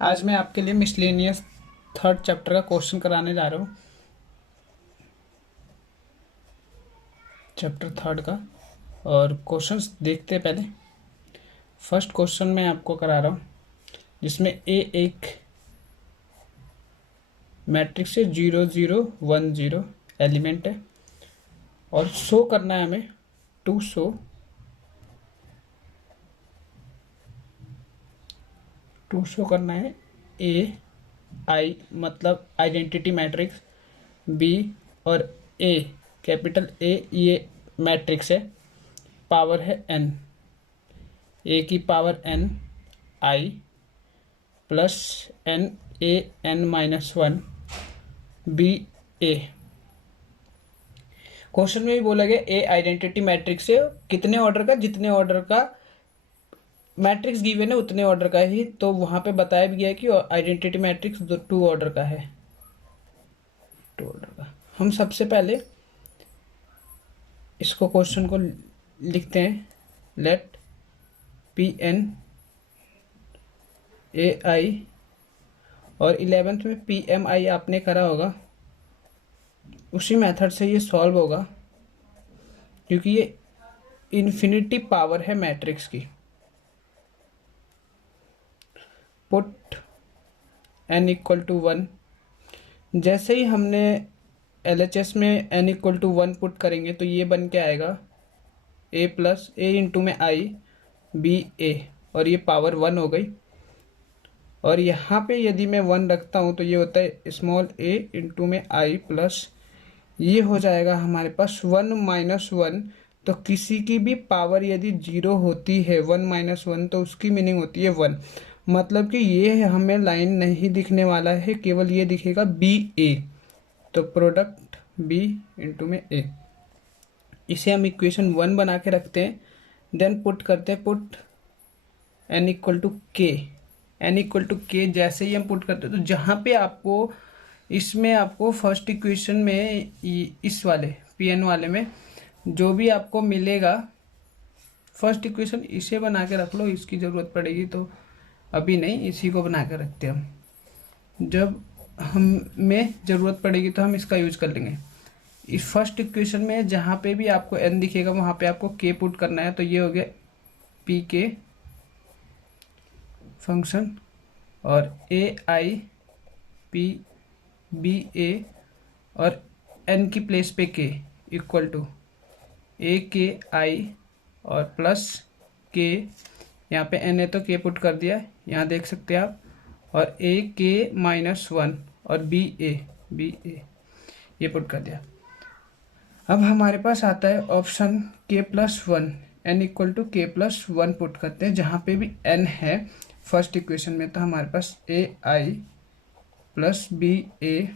आज मैं आपके लिए मिसलेनियस थर्ड चैप्टर का क्वेश्चन कराने जा रहा हूँ, चैप्टर थर्ड का। और क्वेश्चंस देखते हैं पहले। फर्स्ट क्वेश्चन मैं आपको करा रहा हूँ जिसमें ए एक मैट्रिक्स से 0 0 1 0 एलिमेंट है और शो करना है हमें टू शो करना है ए आई मतलब आइडेंटिटी मैट्रिक्स, बी और ए कैपिटल ए ये मैट्रिक्स है, पावर है एन, ए की power n i plus n a n minus one b a. Question में भी बोला गया ए आइडेंटिटी मैट्रिक्स से कितने ऑर्डर का, जितने ऑर्डर का मैट्रिक्स गिवन है उतने ऑर्डर का ही, तो वहां पे बताया भी गया कि आइडेंटिटी मैट्रिक्स 2 ऑर्डर का है, 2 ऑर्डर का। हम सबसे पहले इसको क्वेश्चन को लिखते हैं, लेट पी एन ए आई, और 11th में पी एम आई आपने करा होगा, उसी मेथड से ये सॉल्व होगा क्योंकि ये इन्फिनिटी पावर है मैट्रिक्स की। पुट एन इक्वल टू 1, जैसे ही हमने LHS में n इक्वल टू 1 पुट करेंगे तो ये बन के आएगा a प्लस ए इंटू में आई बी ए, और ये पावर 1 हो गई। और यहाँ पे यदि मैं 1 रखता हूँ तो ये होता है स्मॉल a इंटू में आई प्लस, ये हो जाएगा हमारे पास 1 माइनस 1। तो किसी की भी पावर यदि 0 होती है 1 माइनस 1 तो उसकी मीनिंग होती है 1, मतलब कि ये हमें लाइन नहीं दिखने वाला है, केवल ये दिखेगा बी ए, तो प्रोडक्ट b इंटू में a। इसे हम इक्वेशन 1 बना के रखते हैं, देन पुट करते हैं, पुट n इक्वल टू के, n इक्वल टू के। जैसे ही हम पुट करते हैं तो जहाँ पे आपको इसमें आपको फर्स्ट इक्वेशन में इस वाले pn वाले में जो भी आपको मिलेगा, फर्स्ट इक्वेशन इसे बना के रख लो, इसकी ज़रूरत पड़ेगी तो अभी नहीं, इसी को बना के रखते हैं हम, जब हमें ज़रूरत पड़ेगी तो हम इसका यूज कर लेंगे। इस फर्स्ट इक्वेशन में जहाँ पे भी आपको n दिखेगा वहाँ पे आपको k पुट करना है, तो ये हो गया पी के फंक्शन और ए आई पी बी ए, और n की प्लेस पे k इक्वल टू ए के आई और प्लस k, यहाँ पे n है तो k पुट कर दिया, यहाँ देख सकते हैं आप, और ए के माइनस 1 और बी ए ये पुट कर दिया। अब हमारे पास आता है option k plus 1, n equal to के प्लस 1 पुट करते हैं जहाँ पे भी n है फर्स्ट इक्वेशन में, तो हमारे पास ए I plus B A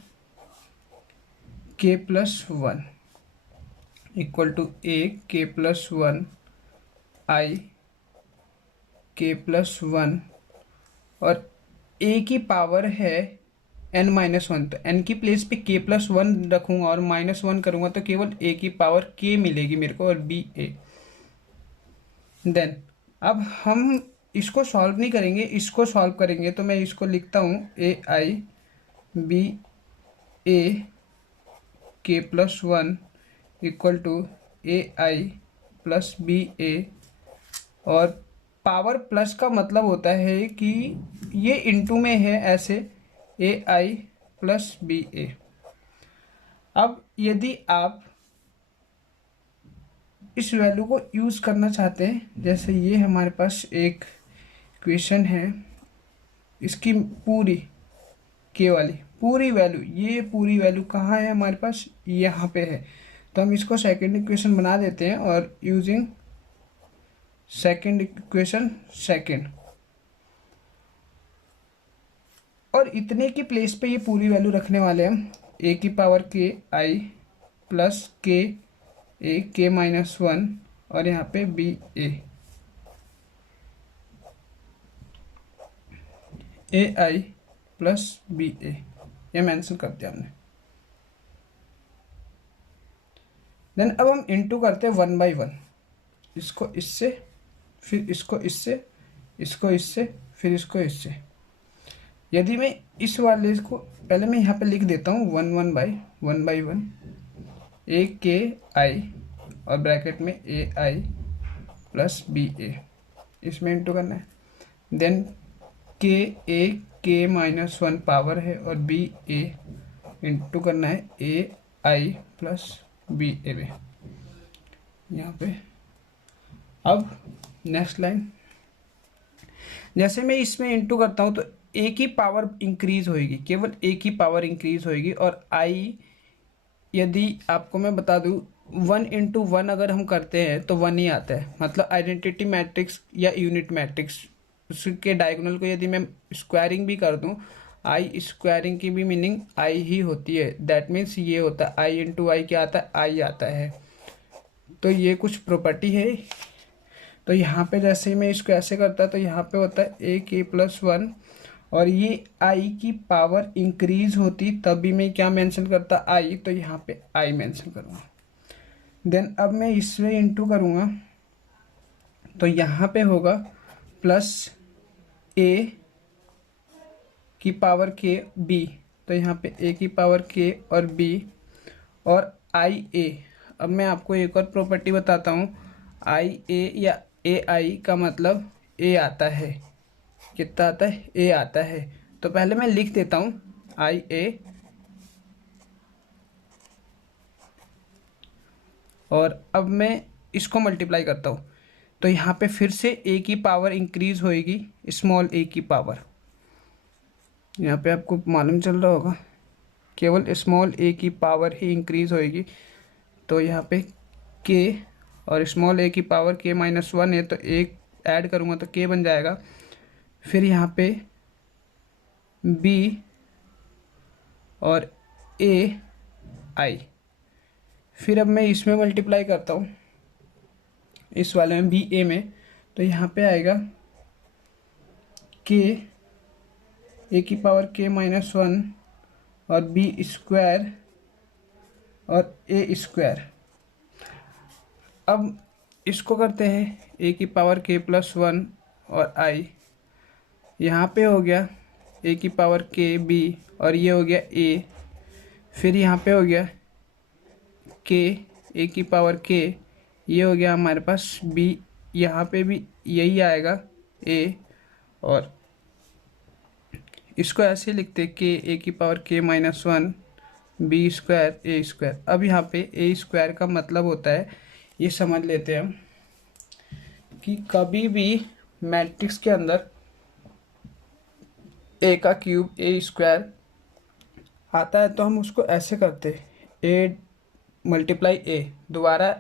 K plus 1 equal to A K plus 1 आई के प्लस 1, और a की पावर है n माइनस 1, तो n की प्लेस पे k प्लस 1 रखूँगा और माइनस 1 करूँगा तो केवल a की पावर k मिलेगी मेरे को, और बी ए। देन अब हम इसको सॉल्व नहीं करेंगे, इसको सॉल्व करेंगे, तो मैं इसको लिखता हूँ ए आई B A K plus 1 equal to A I plus B A, और पावर प्लस का मतलब होता है कि ये इनटू में है, ऐसे ए आई प्लस बी ए। अब यदि आप इस वैल्यू को यूज़ करना चाहते हैं, जैसे ये हमारे पास एक इक्वेशन है, इसकी पूरी के वाली पूरी वैल्यू, ये पूरी वैल्यू कहाँ है हमारे पास, यहाँ पे है, तो हम इसको सेकंड इक्वेशन बना देते हैं और यूजिंग सेकंड इक्वेशन सेकंड, और इतने की प्लेस पे ये पूरी वैल्यू रखने वाले हैं, ए की पावर के आई प्लस के ए के माइनस 1, और यहाँ पे B A I plus B ए, ये मेंशन कर दिया हमने। देन अब हम इनटू करते हैं 1 बाई 1, इसको इससे, फिर इसको इससे, इसको इससे, फिर इसको इससे, यदि मैं इस वाले को पहले मैं यहाँ पे लिख देता हूँ 1 बाई वन ए के आई और ब्रैकेट में ए आई प्लस बी ए, इसमें इंटू करना है। देन के ए के माइनस वन पावर है और बी ए इंटू करना है ए आई प्लस बी ए में यहाँ पे। अब नेक्स्ट लाइन, जैसे मैं इसमें इंटू करता हूँ तो ए की पावर इंक्रीज होएगी, केवल ए की पावर इंक्रीज होएगी। और आई, यदि आपको मैं बता दूँ 1 × 1 अगर हम करते हैं तो 1 ही आता है, मतलब आइडेंटिटी मैट्रिक्स या यूनिट मैट्रिक्स उसके डायगोनल को यदि मैं स्क्वायरिंग भी कर दूं, आई स्क्वायरिंग की भी मीनिंग आई ही होती है। दैट मीन्स ये होता है आई इंटू आई क्या आता है, आई आता है। तो ये कुछ प्रॉपर्टी है। तो यहाँ पे जैसे मैं इसको ऐसे करता तो यहाँ पे होता है ए के प्लस वन, और ये आई की पावर इंक्रीज होती तब भी मैं क्या मेंशन करता, आई, तो यहाँ पे आई मेंशन करूँगा। देन अब मैं इसमें इंटू करूँगा तो यहाँ पे होगा प्लस ए की पावर के बी, तो यहाँ पे ए की पावर के और बी और आई ए। अब मैं आपको एक और प्रॉपर्टी बताता हूँ, आई ए या ए आई का मतलब ए आता है, कितना आता है, ए आता है। तो पहले मैं लिख देता हूँ आई ए, और अब मैं इसको मल्टीप्लाई करता हूँ तो यहाँ पे फिर से ए की पावर इंक्रीज होएगी, स्मॉल ए की पावर। यहाँ पे आपको मालूम चल रहा होगा, केवल स्मॉल ए की पावर ही इंक्रीज होएगी। तो यहाँ पे के और स्मॉल ए की पावर के माइनस वन है, तो एक ऐड करूँगा तो के बन जाएगा। फिर यहाँ पे बी और ए आई, फिर अब मैं इसमें मल्टीप्लाई करता हूँ, इस वाले में बी ए में, तो यहाँ पे आएगा के ए की पावर के माइनस वन और बी स्क्वायर और ए स्क्वायर। अब इसको करते हैं ए की पावर के प्लस वन और आई, यहाँ पे हो गया ए की पावर के बी और ये हो गया ए। फिर यहाँ पे हो गया के ए की पावर के, ये हो गया हमारे पास बी, यहाँ पे भी यही आएगा ए, और इसको ऐसे लिखते के ए की पावर के माइनस वन बी स्क्वायर ए स्क्वायर। अब यहाँ पे ए स्क्वायर का मतलब होता है, ये समझ लेते हैं हम, कि कभी भी मैट्रिक्स के अंदर ए का क्यूब ए स्क्वायर आता है तो हम उसको ऐसे करते, ए मल्टीप्लाई ए, दोबारा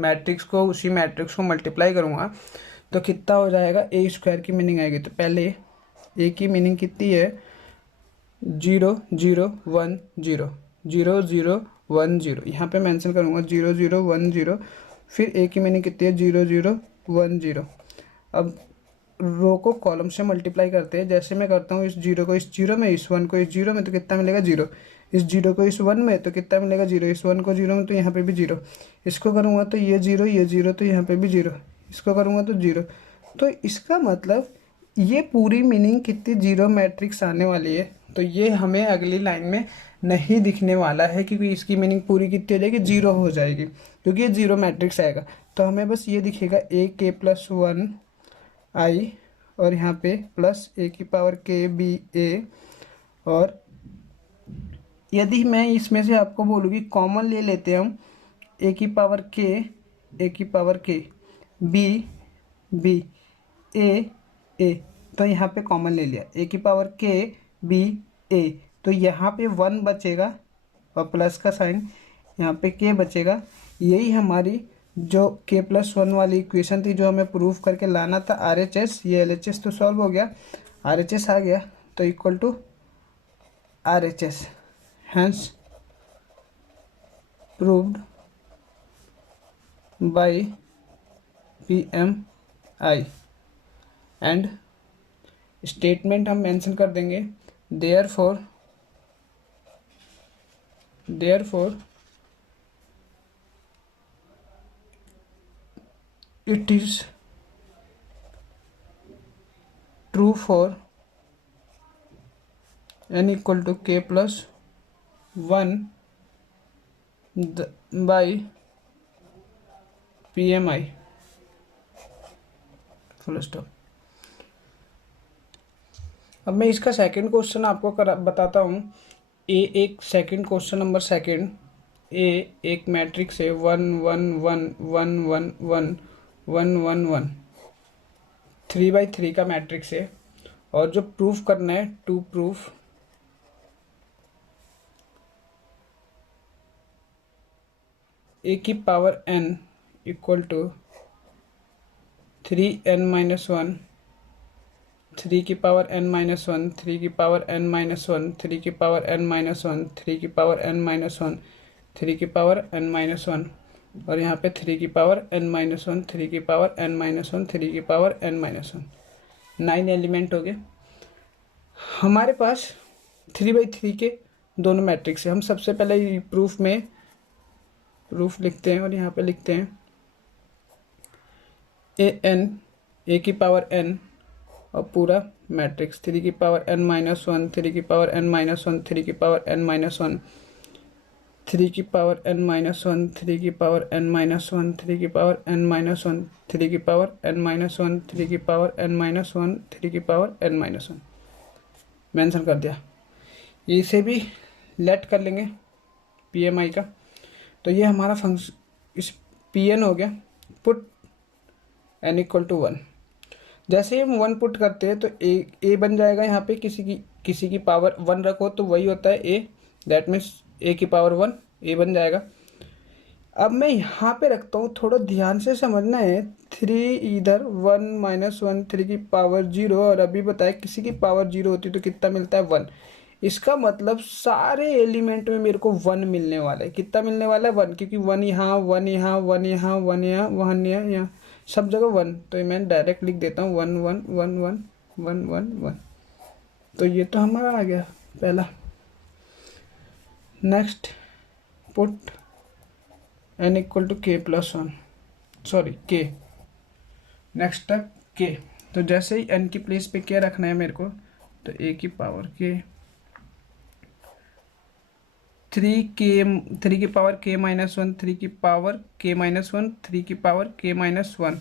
मैट्रिक्स को, उसी मैट्रिक्स को मल्टीप्लाई करूँगा तो कितना हो जाएगा, ए स्क्वायर की मीनिंग आएगी। तो पहले ए की मीनिंग कितनी है, 0 0 1 0 0 0 1 0, यहाँ पे मेंशन करूँगा 0 0 1 0। फिर ए की मीनिंग कितनी है, 0 0 1 0। अब रो को कॉलम से मल्टीप्लाई करते हैं, जैसे मैं करता हूँ इस जीरो को इस जीरो में, इस वन को इस जीरो में, तो कितना मिलेगा, जीरो। इस जीरो को इस वन में तो कितना मिलेगा, जीरो। इस वन को जीरो में तो यहाँ पे भी जीरो। इसको करूँगा तो ये जीरो तो यहाँ पे भी जीरो। इसको करूँगा तो जीरो। तो इसका मतलब ये पूरी मीनिंग कितनी जीरो मैट्रिक्स आने वाली है, तो ये हमें अगली लाइन में नहीं दिखने वाला है, क्योंकि इसकी मीनिंग पूरी कितनी हो जाएगी, जीरो हो जाएगी, क्योंकि ये जीरो मैट्रिक्स आएगा। तो हमें बस ये दिखेगा ए के प्लस वन आई, और यहाँ पे प्लस ए की पावर के बी ए। और यदि मैं इसमें से आपको बोलूँ कि कॉमन ले लेते हैं हम, ए की पावर के बी बी ए, तो यहाँ पे कॉमन ले लिया, ए की पावर के बी ए, तो यहाँ पे वन बचेगा और प्लस का साइन, यहाँ पे के बचेगा। यही हमारी जो के प्लस वन वाली इक्वेशन थी, जो हमें प्रूफ करके लाना था RHS, ये LHS तो सॉल्व हो गया, RHS आ गया, तो equal to RHS, hence proved by PMI। And statement हम मेंशन कर देंगे, therefore it is true for n equal to के plus 1 by P M I, full stop. अब मैं इसका सेकंड क्वेश्चन आपको बताता हूँ। ए एक सेकंड क्वेश्चन नंबर सेकंड, ए एक मैट्रिक्स है 1 1 1 1 1 1 1 1 3/3 का मैट्रिक्स है, और जो प्रूफ करना है टू प्रूफ ए की power n equal to 3n-1, 3 की पावर n-1, 3 की पावर n-1, 3 की पावर n-1, 3 की पावर n-1, 3 की पावर n-1, और यहाँ पे 3 की पावर n-1, 3 की पावर n-1, 3 की पावर n-1, 9 एलिमेंट हो गए हमारे पास। 3/3 के दोनों मैट्रिक्स है। हम सबसे पहले प्रूफ में प्रूफ लिखते हैं, और यहाँ पे लिखते हैं ए की पावर n और पूरा मैट्रिक्स 3 की पावर n-1, 3 की पावर n-1, 3 की पावर n-1, 3 की पावर n-1, 3 की पावर n-1, 3 की पावर n-1, 3 की पावर n-1, 3 की पावर n-1, 3 की पावर n-1 मेंशन कर दिया। इसे भी लेट कर लेंगे PMI का। तो ये हमारा फंक्शन इस Pn हो गया। Put n equal to 1। जैसे ही हम 1 पुट करते हैं तो ए बन जाएगा। यहाँ पे किसी की पावर 1 रखो तो वही होता है ए, दैट मीन्स ए की पावर 1 ए बन जाएगा। अब मैं यहाँ पे रखता हूँ, थोड़ा ध्यान से समझना है। 3 इधर 1-1 3 की पावर 0, और अभी बताया किसी की पावर 0 होती तो कितना मिलता है 1। इसका मतलब सारे एलिमेंट में मेरे को 1 मिलने वाला है। कितना मिलने वाला है 1, क्योंकि 1 यहाँ 1 यहाँ 1 यहाँ 1 यहाँ 1 यहाँ सब जगह 1। तो मैं डायरेक्ट लिख देता हूँ 1 1 1 1 1 1 1। तो ये तो हमारा आ गया पहला। Next put n equal to के plus 1, sorry k. Next step k. तो जैसे ही n की प्लेस पे क्या रखना है मेरे को, तो a की पावर के 3 की पावर k-1, 3 की पावर k-1, 3 की पावर k-1।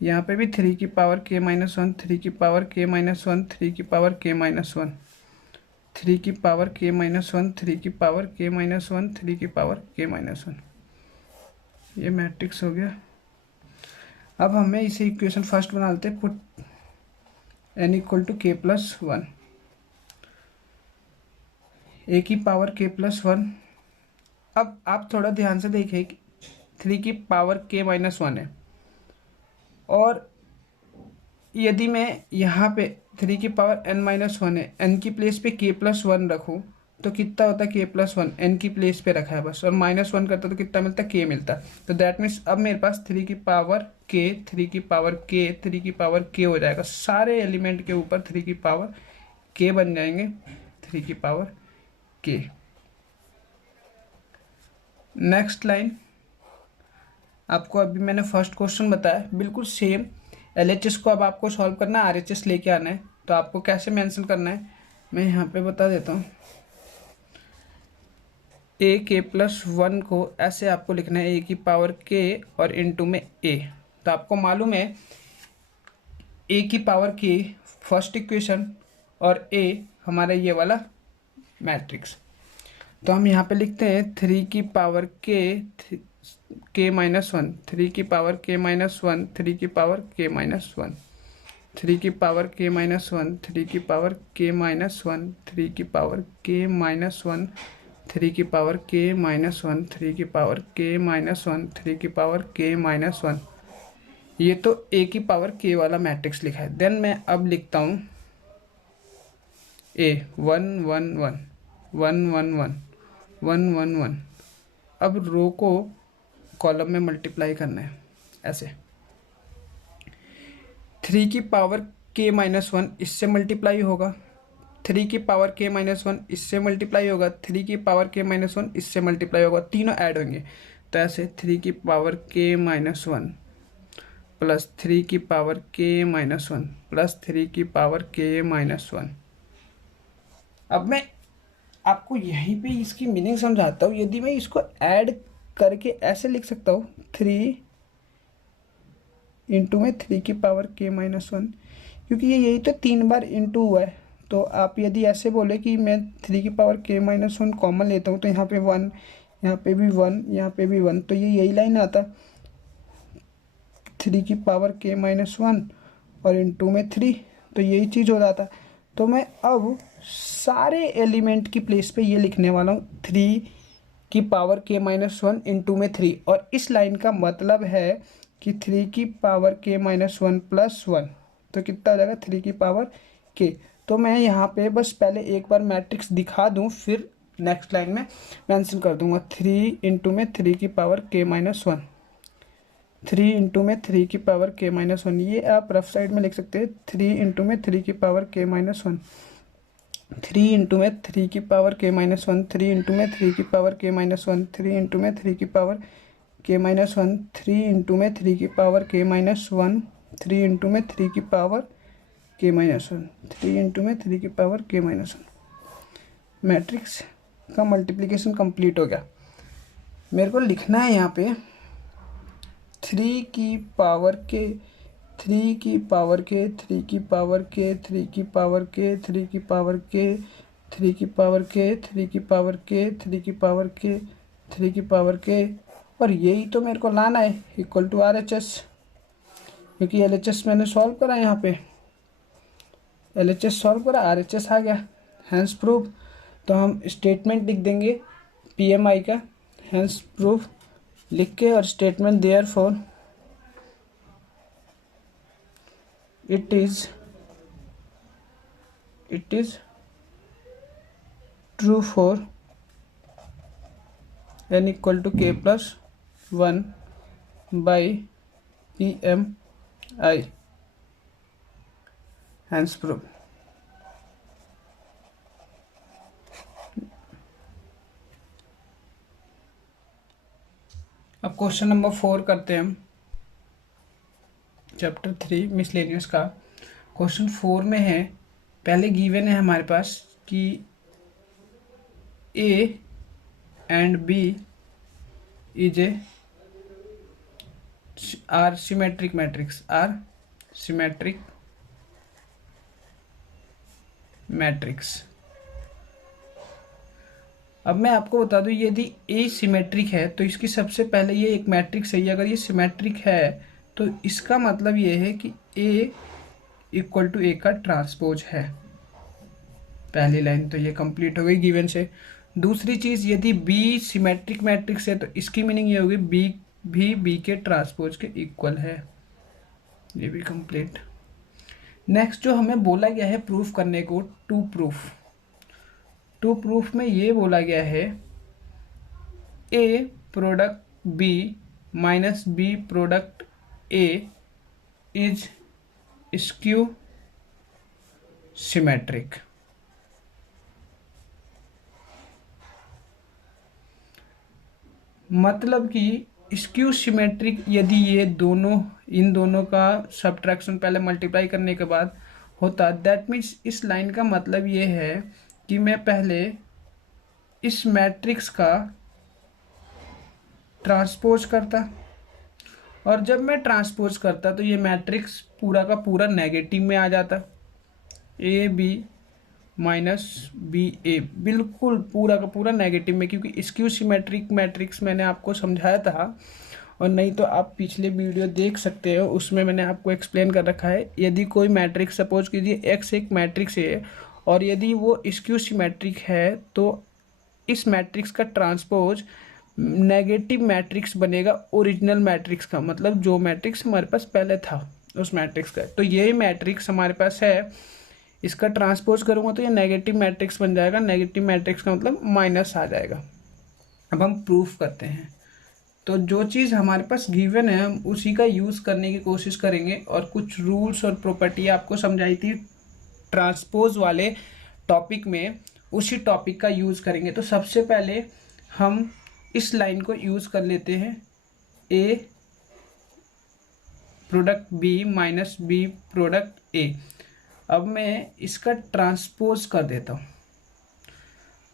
यहाँ पे भी 3 की पावर k-1, 3 की पावर k-1, 3 की पावर k-1, 3 की पावर k-1, 3 की पावर k-1, 3 की पावर k-1। ये मैट्रिक्स हो गया। अब हमें इसे इक्वेशन फर्स्ट बना लेते हैं। पुट n इक्वल टू के प्लस 1, ए की पावर के प्लस 1। अब आप थोड़ा ध्यान से देखें, 3 की पावर k-1 है, और यदि मैं यहाँ पे 3 की पावर n-1 है, n की प्लेस पे k प्लस 1 रखूँ तो कितना होता है k प्लस 1, n की प्लेस पे रखा है बस, और -1 करता तो कितना मिलता k मिलता। तो दैट मीन्स अब मेरे पास 3 की पावर k 3 की पावर k 3 की पावर k हो जाएगा। सारे एलिमेंट के ऊपर 3 की पावर k बन जाएंगे, 3 की पावर k। नेक्स्ट लाइन आपको अभी मैंने फर्स्ट क्वेश्चन बताया बिल्कुल सेम। LHS को अब आपको सॉल्व करना है, RHS लेके आना है। तो आपको कैसे मेंशन करना है मैं यहाँ पे बता देता हूँ। ए के प्लस 1 को ऐसे आपको लिखना है, ए की पावर k और इनटू में a। तो आपको मालूम है ए की पावर k फर्स्ट इक्वेशन और a हमारा ये वाला मैट्रिक्स। तो हम यहाँ पे लिखते हैं 3 की पावर k k-1, 3 की पावर k-1, 3 की पावर k-1, 3 की पावर k-1, 3 की पावर k-1, 3 की पावर k-1, 3 की पावर k-1, 3 की पावर k-1, 3 की पावर k-1। ये तो a की पावर k वाला मैट्रिक्स लिखा है। देन मैं अब लिखता हूँ a 1 1 1 1 1 1 1 1 1। अब रो को कॉलम में मल्टीप्लाई करना है ऐसे। 3 की पावर k-1 इससे मल्टीप्लाई होगा, 3 की पावर k-1 इससे मल्टीप्लाई होगा, 3 की पावर k-1 इससे मल्टीप्लाई होगा, तीनों ऐड होंगे। तो ऐसे 3 की पावर k-1 प्लस 3 की पावर k-1 प्लस 3 की पावर k-1। अब मैं आपको यहीं पे इसकी मीनिंग समझाता हूँ। यदि मैं इसको ऐड करके ऐसे लिख सकता हूँ, 3 इंटू में 3 की पावर k-1, क्योंकि ये यही तो 3 बार इंटू हुआ है। तो आप यदि ऐसे बोले कि मैं 3 की पावर k-1 कॉमन लेता हूँ, तो यहाँ पे 1, यहाँ पे भी 1, यहाँ पे भी 1, तो ये यही लाइन आता, 3 की पावर k-1 और इंटू में 3, तो यही चीज़ हो जाता। तो मैं अब सारे एलिमेंट की प्लेस पे ये लिखने वाला हूँ, 3 की पावर k-1 इंटू में 3, और इस लाइन का मतलब है कि 3 की पावर k-1 प्लस 1, तो कितना हो जाएगा 3 की पावर k। तो मैं यहाँ पे बस पहले एक बार मैट्रिक्स दिखा दूँ, फिर नेक्स्ट लाइन में मेंशन कर दूंगा, 3 इंटू में 3 की पावर k-1, 3 इंटू में 3 की पावर k-1, ये आप रफ साइड में लिख सकते हैं, 3 इंटू में 3 की पावर k-1, 3 इंटू में 3 की पावर k-1, 3 इंटू में 3 की पावर k-1, 3 इंटू में 3 की पावर k-1, 3 इंटू में 3 की पावर k-1, 3 इंटू में 3 की पावर k-1, 3 इंटू में 3 की पावर k-1। मैट्रिक्स का मल्टीप्लिकेशन कंप्लीट हो गया। मेरे को लिखना है यहाँ पे 3 की पावर के, 3 की पावर के, 3 की पावर के, 3 की पावर के, 3 की पावर के, 3 की पावर के, 3 की पावर के, 3 की पावर के, 3 की पावर के, और यही तो मेरे को लाना है इक्वल टू RHS, क्योंकि LHS मैंने सॉल्व करा यहाँ पे, LHS सॉल्व करा, RHS आ गया, हैंस प्रूफ। तो हम स्टेटमेंट लिख देंगे PMI का, हैंस प्रूफ लिख के, और statement therefore it is true for n equal to k plus 1 by PMI, hence proof। अब क्वेश्चन नंबर 4 करते हैं हम, चैप्टर 3 मिसलेनियस का। क्वेश्चन 4 में है, पहले गिवन है हमारे पास कि A and B is a are symmetric matrix, are symmetric matrix. अब मैं आपको बता दूं, यदि A सिमेट्रिक है तो इसकी सबसे पहले ये एक मैट्रिक्स है, अगर ये सिमेट्रिक है तो इसका मतलब ये है कि A इक्वल टू A का ट्रांसपोज है। पहली लाइन तो ये कंप्लीट हो गई गिवन से। दूसरी चीज, यदि B सिमेट्रिक मैट्रिक्स है तो इसकी मीनिंग ये होगी B भी B के ट्रांसपोज के इक्वल है, ये भी कंप्लीट। नेक्स्ट जो हमें बोला गया है प्रूफ करने को, टू प्रूफ में ये बोला गया है A product B minus B product A is skew symmetric. मतलब कि स्क्यू सिमेट्रिक यदि ये दोनों, इन दोनों का सब्ट्रैक्शन पहले मल्टीप्लाई करने के बाद होता, दैट मीन्स इस लाइन का मतलब ये है कि मैं पहले इस मैट्रिक्स का ट्रांसपोज करता, और जब मैं ट्रांसपोज करता तो ये मैट्रिक्स पूरा का पूरा नेगेटिव में आ जाता, AB माइनस BA, बिल्कुल पूरा का पूरा नेगेटिव में, क्योंकि स्क्यू सिमेट्रिक मैट्रिक्स मैंने आपको समझाया था, और नहीं तो आप पिछले वीडियो देख सकते हो, उसमें मैंने आपको एक्सप्लेन कर रखा है। यदि कोई मैट्रिक्स, सपोज कीजिए X एक मैट्रिक्स है, और यदि वो स्क्यू सिमेट्रिक है तो इस मैट्रिक्स का ट्रांसपोज नेगेटिव मैट्रिक्स बनेगा ओरिजिनल मैट्रिक्स का, मतलब जो मैट्रिक्स हमारे पास पहले था उस मैट्रिक्स का। तो ये मैट्रिक्स हमारे पास है, इसका ट्रांसपोज करूंगा तो ये नेगेटिव मैट्रिक्स बन जाएगा, नेगेटिव मैट्रिक्स का मतलब माइनस आ जाएगा। अब हम प्रूफ करते हैं, तो जो चीज़ हमारे पास गिवन है हम उसी का यूज़ करने की कोशिश करेंगे, और कुछ रूल्स और प्रॉपर्टी आपको समझाई थी ट्रांसपोज वाले टॉपिक में, उसी टॉपिक का यूज़ करेंगे। तो सबसे पहले हम इस लाइन को यूज़ कर लेते हैं, A product B minus B product A। अब मैं इसका ट्रांसपोज कर देता हूँ,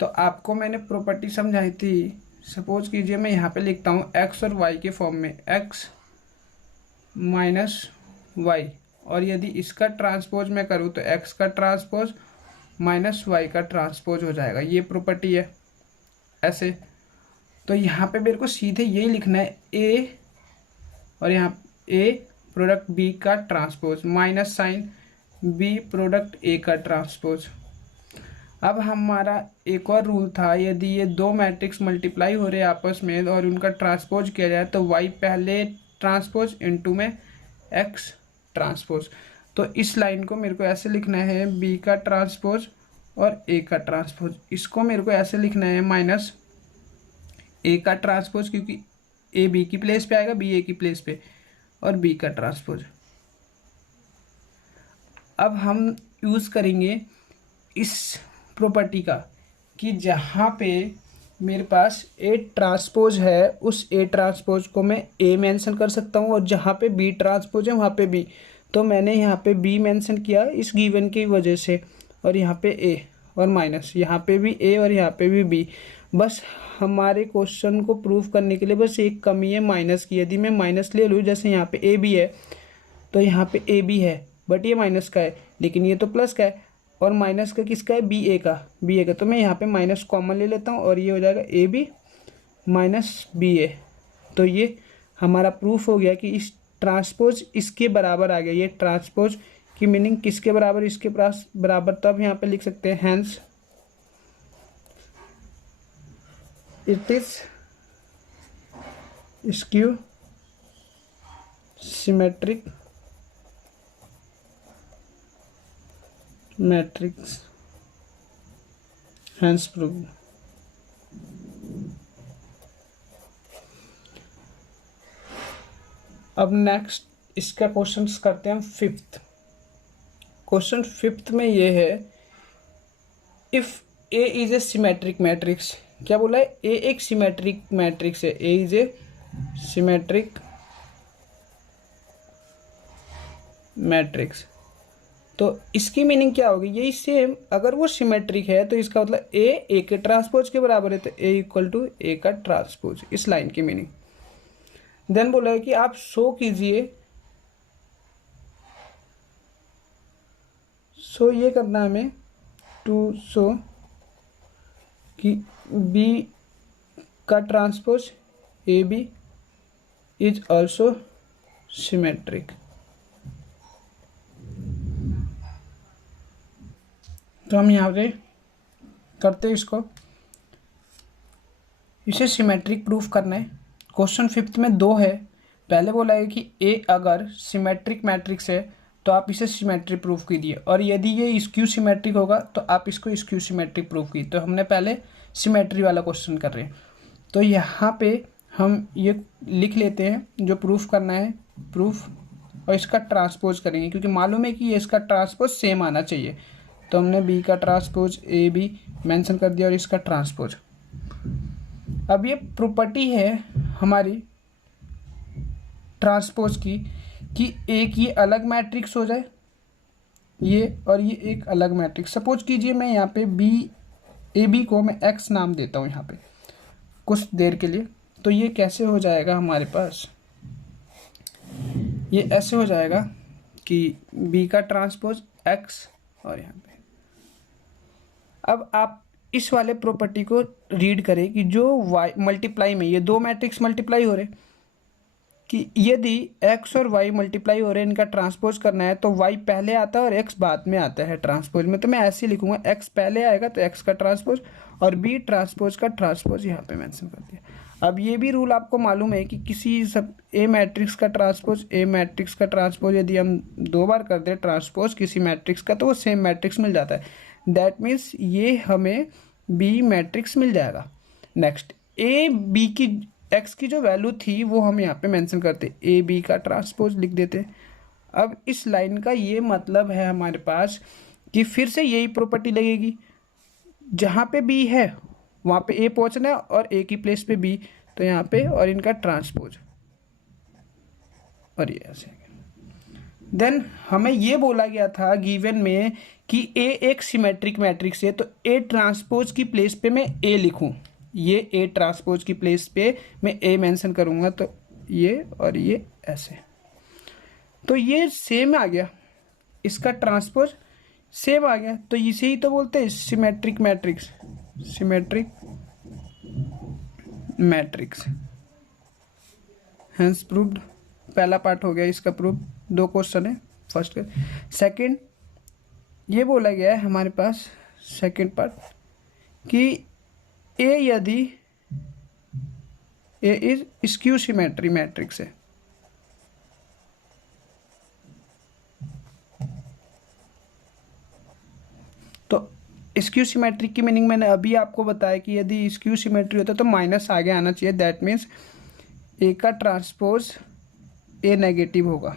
तो आपको मैंने प्रॉपर्टी समझाई थी। सपोज कीजिए मैं यहाँ पे लिखता हूँ एक्स और वाई के फॉर्म में, एक्स माइनस वाई, और यदि इसका ट्रांसपोज मैं करूँ तो एक्स का ट्रांसपोज माइनस वाई का ट्रांसपोज हो जाएगा। ये प्रॉपर्टी है ऐसे। तो यहाँ पे मेरे को सीधे यही लिखना है, ए और यहाँ ए प्रोडक्ट बी का transpose minus sign b product a का ट्रांसपोज। अब हमारा एक और रूल था, यदि ये दो मैट्रिक्स मल्टीप्लाई हो रहे हैं आपस में और उनका ट्रांसपोज किया जाए तो वाई पहले ट्रांसपोज इनटू में एक्स ट्रांसपोज। तो इस लाइन को मेरे को ऐसे लिखना है, बी का ट्रांसपोज और ए का ट्रांसपोज। इसको मेरे को ऐसे लिखना है माइनस ए का ट्रांसपोज, क्योंकि ए बी की प्लेस पे आएगा, बी ए की प्लेस पे, और बी का ट्रांसपोज। अब हम यूज़ करेंगे इस प्रॉपर्टी का कि जहाँ पे मेरे पास ए ट्रांसपोज है उस ए ट्रांसपोज को मैं ए मेंशन कर सकता हूँ, और जहाँ पे बी ट्रांसपोज है वहाँ पे बी। तो मैंने यहाँ पे बी मेंशन किया इस गिवन की वजह से, और यहाँ पे ए और माइनस, यहाँ पे भी ए और यहाँ पे भी बी। बस हमारे क्वेश्चन को प्रूव करने के लिए बस एक कमी है माइनस की। यदि मैं माइनस ले लूँ, जैसे यहाँ पे ए बी है तो यहाँ पे ए बी है, बट ये माइनस का है, लेकिन ये तो प्लस का है, और माइनस का किसका है, बी ए का। तो मैं यहाँ पे माइनस कॉमन ले लेता हूँ और ये हो जाएगा ए बी माइनस बी ए। तो ये हमारा प्रूफ हो गया कि इस ट्रांसपोज इसके बराबर आ गया। ये ट्रांसपोज की मीनिंग किसके बराबर, इसके बराबर। तो अब यहाँ पे लिख सकते हैं hence it is skew symmetric matrix, hence prove. अब नेक्स्ट इसका क्वेश्चन करते हैं फिफ्थ। क्वेश्चन फिफ्थ में ये है, if a is a symmetric matrix. क्या बोला है, ए एक सिमेट्रिक मैट्रिक्स है, a is a symmetric matrix. तो इसकी मीनिंग क्या होगी, यही सेम, अगर वो सिमेट्रिक है तो इसका मतलब ए के ट्रांसपोज के बराबर है, तो ए इक्वल टू ए का ट्रांसपोज, इस लाइन की मीनिंग। देन बोला है कि आप शो कीजिए, सो ये करना है हमें, टू शो कि बी का transpose A b is also symmetric. तो हम यहाँ पे करते हैं इसको, इसे सिमेट्रिक प्रूफ करना है। क्वेश्चन फिफ्थ में दो है। पहले बोला है कि ए अगर सिमेट्रिक मैट्रिक्स है तो आप इसे सिमेट्रिक प्रूफ कीजिए, और यदि ये स्क्यू सिमेट्रिक होगा तो आप इसको स्क्यू सिमेट्रिक प्रूफ कीजिए। तो हमने पहले सिमेट्री वाला क्वेश्चन कर रहे हैं, तो यहाँ पे हम ये लिख लेते हैं जो प्रूफ करना है, प्रूफ, और इसका ट्रांसपोज करेंगे क्योंकि मालूम है कि ये इसका ट्रांसपोज सेम आना चाहिए। तो हमने बी का ट्रांसपोज ए बी मेंशन कर दिया और इसका ट्रांसपोज। अब ये प्रॉपर्टी है हमारी ट्रांसपोज की कि एक ये अलग मैट्रिक्स हो जाए, ये और ये एक अलग मैट्रिक्स। सपोज कीजिए मैं यहाँ पे बी ए बी को मैं एक्स नाम देता हूँ यहाँ पे कुछ देर के लिए। तो ये कैसे हो जाएगा हमारे पास, ये ऐसे हो जाएगा कि बी का ट्रांसपोज एक्स, और यहाँ पे अब आप इस वाले प्रॉपर्टी को रीड करें कि जो वाई मल्टीप्लाई में ये दो मैट्रिक्स मल्टीप्लाई हो रहे, कि यदि x और y मल्टीप्लाई हो रहे हैं, इनका ट्रांसपोज करना है तो y पहले आता है और x बाद में आता है ट्रांसपोज में। तो मैं ऐसे ही लिखूंगा, x पहले आएगा तो x का ट्रांसपोज और b ट्रांसपोज का ट्रांसपोज यहाँ पे मेंशन कर दिया। अब ये भी रूल आपको मालूम है कि किसी सब ए मैट्रिक्स का ट्रांसपोज ए मैट्रिक्स का ट्रांसपोज यदि हम दो बार कर दें ट्रांसपोज किसी मैट्रिक्स का तो वो सेम मैट्रिक्स मिल जाता है। दैट मीन्स ये हमें बी मैट्रिक्स मिल जाएगा। नेक्स्ट ए बी की एक्स की जो वैल्यू थी वो हम यहाँ पे मेंशन करते, ए बी का ट्रांसपोज लिख देते। अब इस लाइन का ये मतलब है हमारे पास कि फिर से यही प्रॉपर्टी लगेगी, जहाँ पे बी है वहाँ पे ए पहुँचना है और ए की प्लेस पे बी, तो यहाँ पे और इनका ट्रांसपोज, और ये ऐसे। देन हमें ये बोला गया था गिवन में कि ए एक सिमेट्रिक मैट्रिक्स है, तो ए ट्रांसपोज की प्लेस पे मैं ए लिखूं, ये ए ट्रांसपोज की प्लेस पे मैं ए मेंशन करूंगा, तो ये और ये ऐसे, तो ये सेम आ गया, इसका ट्रांसपोज सेम आ गया, तो इसे ही तो बोलते हैं symmetric matrix, symmetric matrix. Hence proved, पहला पार्ट हो गया इसका प्रूव, 2 क्वेश्चन है फर्स्ट का। सेकंड ये बोला गया है हमारे पास सेकंड पार्ट कि ए यदि ए इज स्क्यू सिमेट्री मैट्रिक्स है, तो स्क्यू सिमेट्रिक की मीनिंग मैंने अभी आपको बताया कि यदि स्क्यू सिमेट्री होता है तो माइनस आगे आना चाहिए, दैट मीन्स ए का ट्रांसपोज ए नेगेटिव होगा,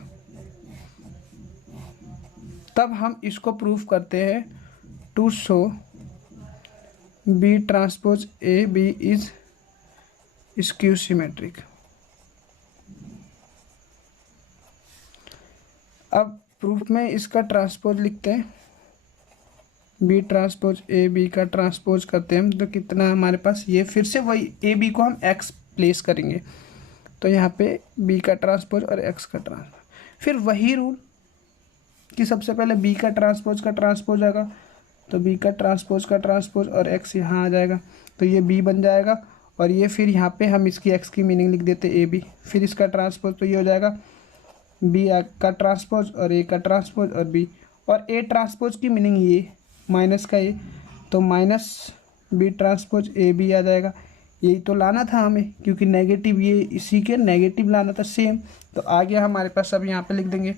तब हम इसको प्रूफ करते हैं to show b transpose A b is skew symmetric. अब प्रूफ में इसका ट्रांसपोज लिखते हैं, बी ट्रांसपोज ए बी का ट्रांसपोज करते हैं हम, तो कितना हमारे पास ये फिर से वही ए बी को हम एक्स प्लेस करेंगे, तो यहाँ पे बी का ट्रांसपोज और एक्स का ट्रांसपोज, फिर वही रूल कि सबसे पहले बी का ट्रांसपोज आएगा, तो बी का ट्रांसपोज और एक्स यहाँ आ जाएगा, तो ये बी बन जाएगा, और ये फिर यहाँ पे हम इसकी एक्स की मीनिंग लिख देते ए बी, फिर इसका ट्रांसपोज, तो ये हो जाएगा बी का ट्रांसपोज और ए का ट्रांसपोज और बी, और ए ट्रांसपोज की मीनिंग ये माइनस का ए, तो माइनस बी ट्रांसपोज ए बी आ जाएगा, यही तो लाना था हमें, क्योंकि नेगेटिव ये इसी के नेगेटिव लाना था सेम, तो आ गया हमारे पास। अब यहाँ पे लिख देंगे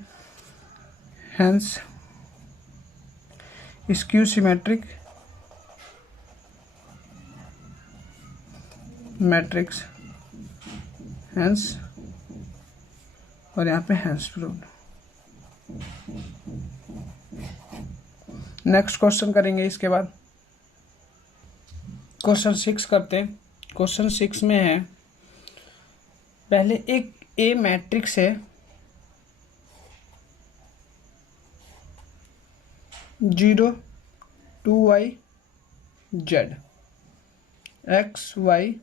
hence skew symmetric matrix hence, और यहाँ पे हेंस प्रूव्ड। नेक्स्ट क्वेश्चन करेंगे इसके बाद, क्वेश्चन 6 करते हैं। क्वेश्चन 6 में है, पहले एक ए मैट्रिक्स है 0 2y z x y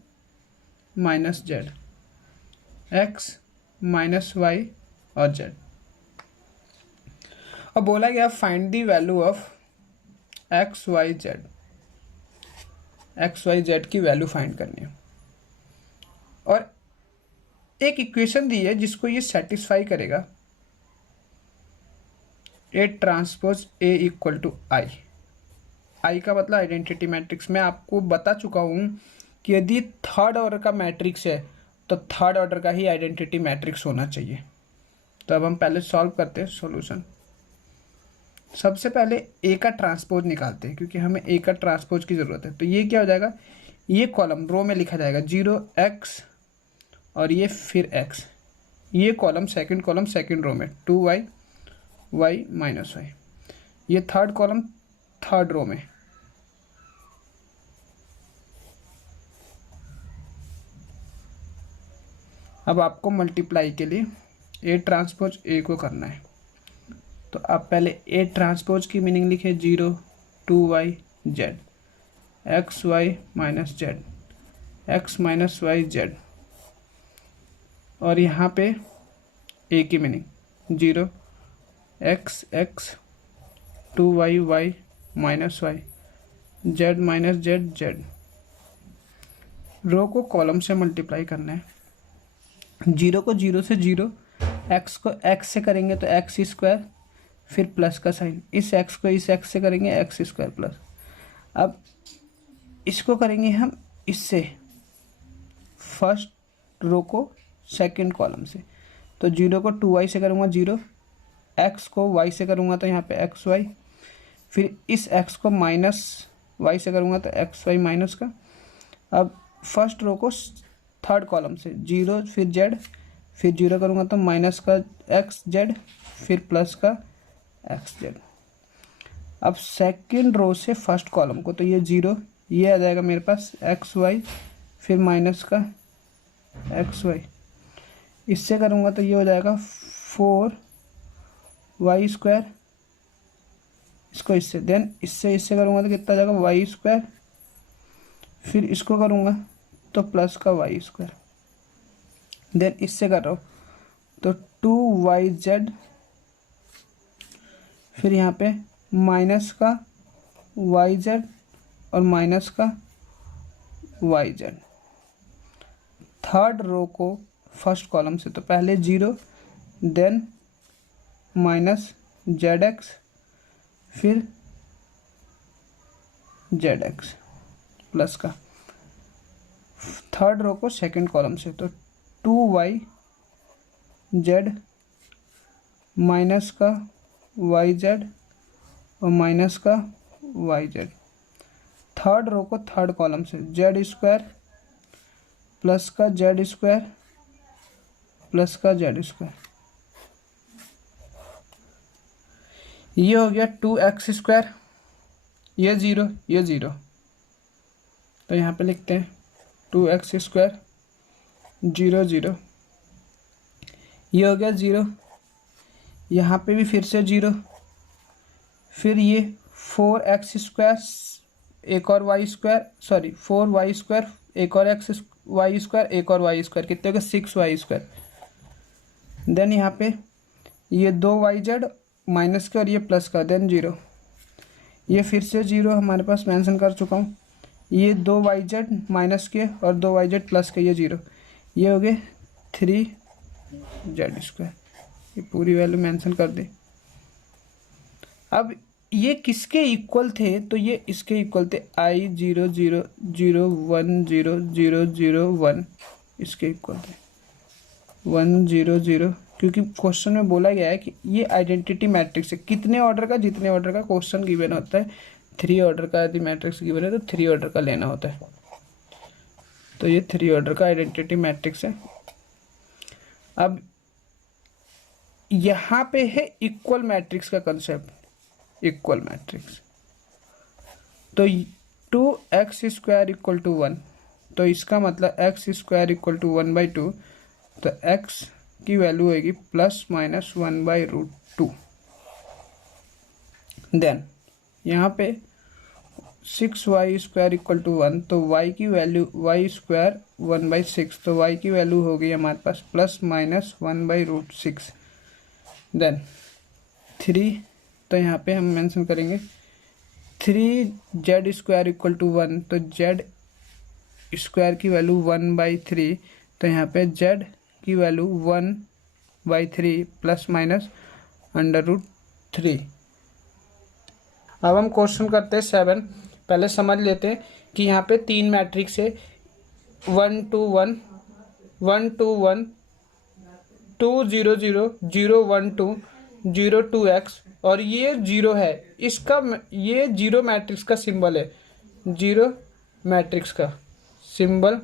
माइनस z x माइनस y और z। अब बोला गया find the value of x y z की वैल्यू फाइंड करनी है, और एक इक्वेशन दी है जिसको ये सेटिस्फाई करेगा, A transpose A equal to I. I का मतलब आइडेंटिटी मैट्रिक्स। मैं आपको बता चुका हूँ कि यदि थर्ड ऑर्डर का मैट्रिक्स है तो थर्ड ऑर्डर का ही आइडेंटिटी मैट्रिक्स होना चाहिए। तो अब हम पहले सॉल्व करते हैं सॉल्यूशन। सबसे पहले ए का ट्रांसपोज निकालते हैं, क्योंकि हमें ए का ट्रांसपोज की ज़रूरत है। तो ये क्या हो जाएगा, ये कॉलम रो में लिखा जाएगा 0x और ये फिर x, ये कॉलम सेकंड रो में 2y y माइनस y, ये थर्ड कॉलम थर्ड रो में। अब आपको मल्टीप्लाई के लिए ए ट्रांसपोज ए को करना है, तो आप पहले ए ट्रांसपोज की मीनिंग लिखे 0 2y z X Y minus Z X minus Y Z, और यहाँ पे ए की meaning 0 X X 2y y minus Y Z minus Z Z. Row को कॉलम से मल्टीप्लाई करना है, 0 को 0 से 0, एक्स को एक्स से करेंगे तो एक्स स्क्वायर, फिर प्लस का साइन, इस एक्स को इस एक्स से करेंगे एक्स स्क्वायर प्लस। अब इसको करेंगे हम इससे, फर्स्ट रो को सेकंड कॉलम से, तो 0 को 2y से करूँगा 0, एक्स को y से करूँगा तो यहाँ पे एक्स वाई, फिर इस x को माइनस y से करूँगा तो एक्स वाई माइनस का। अब फर्स्ट रो को थर्ड कॉलम से 0 फिर z, फिर 0 करूँगा तो माइनस का एक्स जेड, फिर प्लस का एक्स जेड। अब सेकंड रो से फर्स्ट कॉलम को, तो ये 0, ये आ जाएगा मेरे पास एक्स वाई, फिर माइनस का एक्स वाई, इससे करूँगा तो ये हो जाएगा 4y स्क्वायर इसको इससे, देन इससे करूँगा तो कितना जाएगा वाई स्क्वायर, फिर इसको करूँगा तो प्लस का वाई स्क्वायर, देन इससे कर रहा हूँ तो 2yz, फिर यहाँ पे माइनस का yz और माइनस का yz। थर्ड रो को फर्स्ट कॉलम से, तो पहले 0, देन माइनस zx, फिर zx प्लस का। थर्ड रो को सेकंड कॉलम से, तो 2yz माइनस का yz और माइनस का yz। थर्ड रो को थर्ड कॉलम से, z स्क्वायर प्लस का z स्क्वायर प्लस का z स्क्वायर। ये हो गया 2x स्क्वायर, ये 0 ये 0, तो यहाँ पे लिखते हैं 2x स्क्वायर 0 0, ये हो गया 0, यहाँ पे भी फिर से 0, फिर ये 4x स्क्वायर एक और y square, sorry 4y square एक और x y स्क्वायर एक और y स्क्वायर, कितने का 6y स्क्वायर। देन यहाँ पे ये 2yz माइनस का और ये प्लस का, देन 0, ये फिर से 0 हमारे पास मेंशन कर चुका हूँ, ये 2yz माइनस के और 2yz प्लस के, ये 0, ये हो गए 3z स्क्वायर। ये पूरी वैल्यू मेंशन कर दे। अब ये किसके इक्वल थे, तो ये इसके इक्वल थे, i 0 0 0 1 0 0 0 1, इसके इक्वल थे 1 0 0, क्योंकि क्वेश्चन में बोला गया है कि ये आइडेंटिटी मैट्रिक्स है, कितने ऑर्डर का, जितने ऑर्डर का क्वेश्चन गिवन होता है, 3 ऑर्डर का यदि मैट्रिक्स गिवन है तो 3 ऑर्डर का लेना होता है, तो ये 3 ऑर्डर का आइडेंटिटी मैट्रिक्स है। अब यहाँ पे है इक्वल मैट्रिक्स का कंसेप्ट, इक्वल मैट्रिक्स, तो 2x स्क्वायर इक्वल टू 1, तो इसका मतलब x स्क्वायर इक्वल टू 1/2, तो x की वैल्यू होगी प्लस माइनस 1/√2। देन यहाँ पे 6y स्क्वायर इक्वल टू 1, तो y की वैल्यू y स्क्वायर 1/6, तो y की वैल्यू हो गई हमारे पास प्लस माइनस 1/√6। देन 3, तो यहाँ पे हम मेंशन करेंगे 3z स्क्वायर इक्वल टू 1, तो z स्क्वायर की वैल्यू 1/3, तो यहाँ पे z की वैल्यू 1/3 प्लस माइनस √3। अब हम क्वेश्चन करते हैं 7। पहले समझ लेते हैं कि यहाँ पे 3 मैट्रिक्स है, 1 2 1 1 2 1 2 0 0 0 1 2 0 2x, और ये 0 है, इसका ये 0 मैट्रिक्स का सिंबल है, 0 मैट्रिक्स का सिंबल,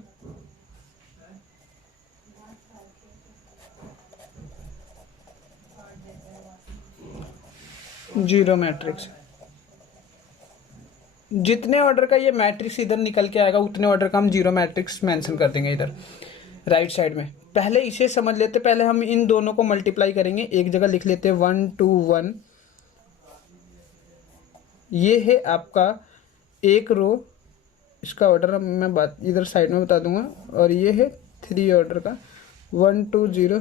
जीरो मैट्रिक्स। जितने ऑर्डर का ये मैट्रिक्स इधर निकल के आएगा उतने ऑर्डर का हम जीरो मैट्रिक्स मेंशन कर देंगे इधर राइट साइड में। पहले इसे समझ लेते, पहले हम इन दोनों को मल्टीप्लाई करेंगे, एक जगह लिख लेते हैं 1 2 1, ये है आपका एक रो, इसका ऑर्डर मैं बात इधर साइड में बता दूंगा, और ये है 3 ऑर्डर का 1 2 0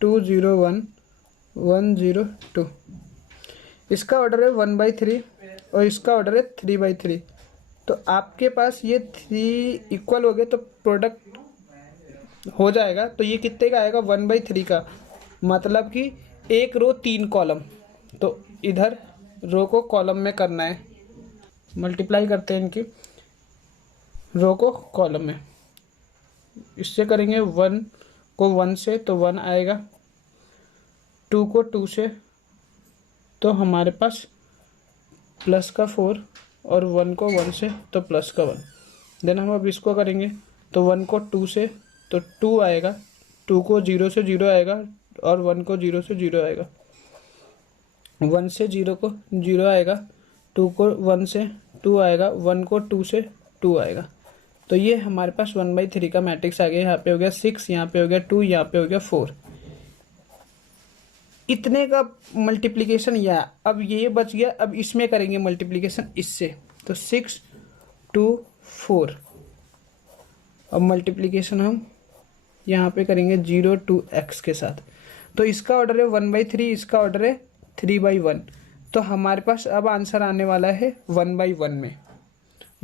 2 0 1 1 0 2, इसका ऑर्डर है 1/3 और इसका ऑर्डर है 3/3। तो आपके पास ये 3 इक्वल हो गए तो प्रोडक्ट हो जाएगा, तो ये कितने का आएगा 1/3 का, मतलब कि एक रो 3 कॉलम, तो इधर रो को कॉलम में करना है, मल्टीप्लाई करते हैं इनकी रो को कॉलम में, इससे करेंगे 1 को 1 से तो 1 आएगा, 2 को 2 से तो हमारे पास प्लस का 4 और 1 को 1 से तो प्लस का 1। देन हम अब इसको करेंगे तो 1 को 2 से तो 2 आएगा, 2 को 0 से 0 आएगा और 1 को 0 से 0 आएगा, 1 से 0 को 0 आएगा, 2 को 1 से 2 आएगा, 1 को 2 से 2 आएगा। तो ये हमारे पास 1/3 का मैट्रिक्स आ गया। यहाँ पे हो गया 6, यहाँ पे हो गया 2, यहाँ पे हो गया 4। इतने का मल्टीप्लिकेशन या अब ये बच गया, अब इसमें करेंगे मल्टीप्लिकेशन इससे, तो 6 2 4। अब मल्टीप्लिकेशन हम यहाँ पे करेंगे 0 2 x के साथ, तो इसका ऑर्डर है 1/3, इसका ऑर्डर है 3/1। तो हमारे पास अब आंसर आने वाला है 1/1 में,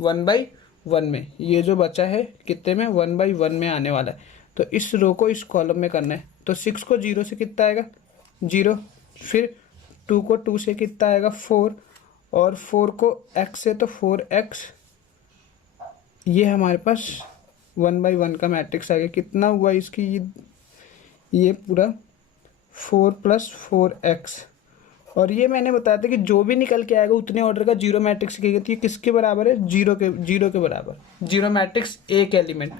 1/1 में। ये जो बचा है कितने में, 1/1 में आने वाला है। तो इस रो को इस कॉलम में करना है। तो 6 को 0 से कितना आएगा, 0। फिर 2 को 2 से कितना आएगा, 4। और 4 को x से, तो 4x। ये हमारे पास 1/1 का मैट्रिक्स आ गया। कितना हुआ इसकी, ये पूरा 4 + 4x। और ये मैंने बताया था कि जो भी निकल के आएगा उतने ऑर्डर का जीरो मैट्रिक्स की गई थी। किसके बराबर है, जीरो के बराबर। जीरो मैट्रिक्स एक एलिमेंट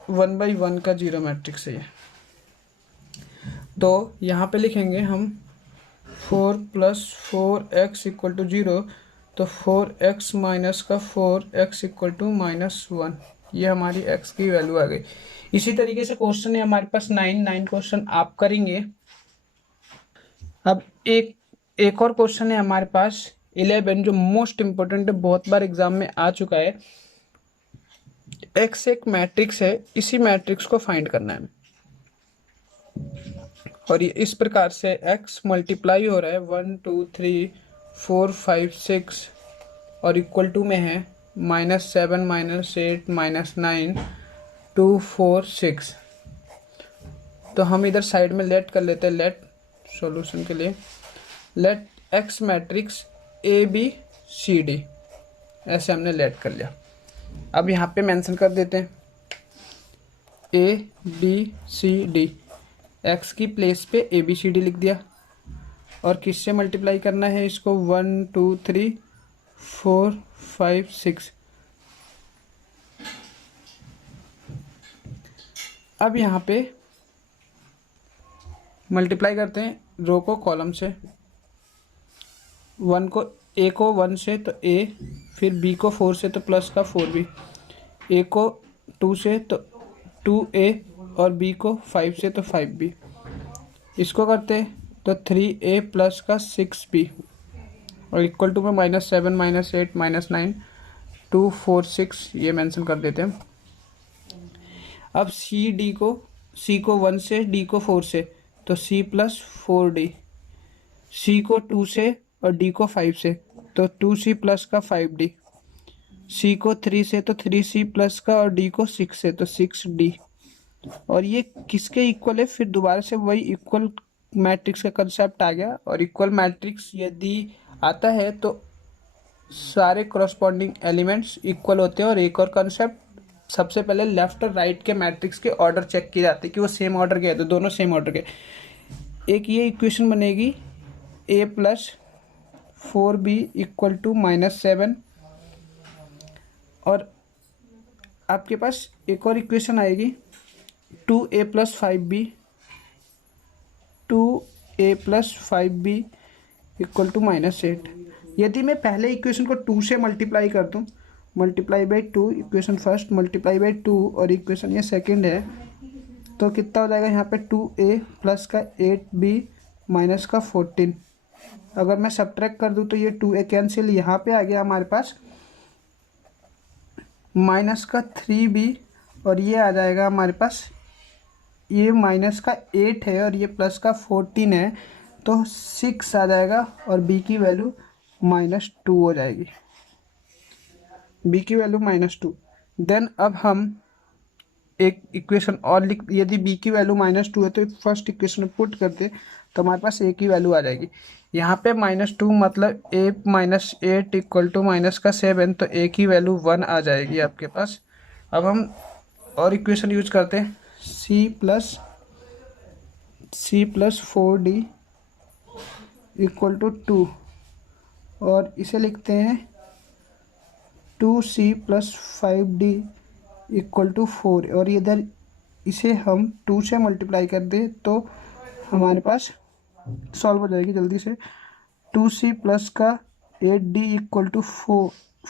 1/1 का जीरो मैट्रिक्स है ये। तो यहाँ पे लिखेंगे हम 4 + 4x = 0। तो 4x - 4x = -1। ये हमारी x की वैल्यू आ गई। इसी तरीके से क्वेश्चन है हमारे पास 9 क्वेश्चन आप करेंगे। अब एक और क्वेश्चन है हमारे पास 11, जो मोस्ट इंपॉर्टेंट है, बहुत बार एग्जाम में आ चुका है। x एक मैट्रिक्स है, इसी मैट्रिक्स को फाइंड करना है। और ये इस प्रकार से x मल्टीप्लाई हो रहा है 1 2 3 4 5 6 और इक्वल टू में है -7 -8 -9 2 4 6। तो हम इधर साइड में लेट कर लेते हैं, लेट सॉल्यूशन के लिए लेट x मैट्रिक्स ABCD, ऐसे हमने लेट कर लिया। अब यहाँ पे मेंशन कर देते हैं ABCD, x की प्लेस पे ABCD लिख दिया। और किससे मल्टीप्लाई करना है इसको, 1 2 3 4 5 6। अब यहाँ पे मल्टीप्लाई करते हैं रो को कॉलम से। 1 को A को 1 से तो A, फिर B को 4 से तो प्लस का 4B, A को 2 से तो 2A और B को 5 से तो 5B। इसको करते तो 3A प्लस का 6B और इक्वल टू में -7 -8 -9 2 4 6, ये मेंशन कर देते हैं। अब C को 1 से, D को 4 से तो C + 4D, C को 2 से और D को 5 से तो 2C प्लस का 5D, C को 3 से तो 3C प्लस का और D को 6 से तो 6D। और ये किसके इक्वल है, फिर दोबारा से वही इक्वल मैट्रिक्स का कंसेप्ट आ गया। और इक्वल मैट्रिक्स यदि आता है तो सारे कॉरस्पॉन्डिंग एलिमेंट्स इक्वल होते हैं। और एक और कंसेप्ट, सबसे पहले लेफ्ट और राइट के मैट्रिक्स के ऑर्डर चेक किए जाते हैं कि वो सेम ऑर्डर के है, तो दोनों सेम ऑर्डर के। एक ये इक्वेशन बनेगी A + 4B = -7। और आपके पास एक और इक्वेशन आएगी 2A + 5B, 2A + 5B = -8। यदि मैं पहले इक्वेशन को 2 से मल्टीप्लाई कर दूं, ×2, इक्वेशन फर्स्ट ×2 और इक्वेशन ये सेकंड है, तो कितना हो जाएगा यहाँ पे 2A प्लस का 8B माइनस का 14। अगर मैं सब्ट्रैक्ट कर दूं तो ये 2A कैंसिल, यहाँ पे आ गया हमारे पास माइनस का 3B और ये आ जाएगा हमारे पास, ये माइनस का 8 है और ये प्लस का 14 है, तो 6 आ जाएगा और B की वैल्यू -2 हो जाएगी। B की वैल्यू -2। देन अब हम एक इक्वेशन और लिख, यदि B की वैल्यू -2 है तो फर्स्ट इक्वेशन में पुट करते तो हमारे पास A की वैल्यू आ जाएगी। यहाँ पे -2 मतलब A - 8 = -7, तो A की वैल्यू 1 आ जाएगी आपके पास। अब हम और इक्वेशन यूज करते हैं C + 4D = 2 और इसे लिखते हैं 2C + 5D = 4। और इधर इसे हम 2 से मल्टीप्लाई कर दें तो हमारे पास सॉल्व हो जाएगी जल्दी से। 2C प्लस का 8D =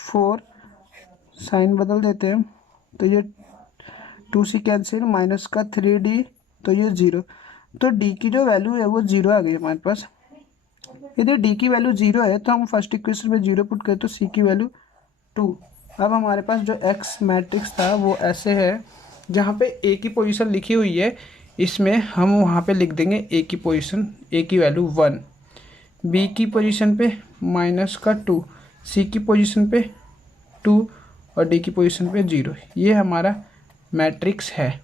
4, साइन बदल देते हैं तो ये 2C कैंसिल, माइनस का 3D तो ये 0। तो डी की जो वैल्यू है वो 0 आ गई हमारे पास। यदि डी की वैल्यू 0 है तो हम फर्स्ट इक्वेशन में 0 पुट करें तो सी की वैल्यू 2। अब हमारे पास जो एक्स मैट्रिक्स था वो ऐसे है, जहाँ पे ए की पोजीशन लिखी हुई है इसमें हम वहाँ पे लिख देंगे ए की पोजीशन, ए की वैल्यू 1, बी की पोजीशन पे -2, सी की पोजीशन पे 2 और डी की पोजीशन पे 0। ये हमारा मैट्रिक्स है।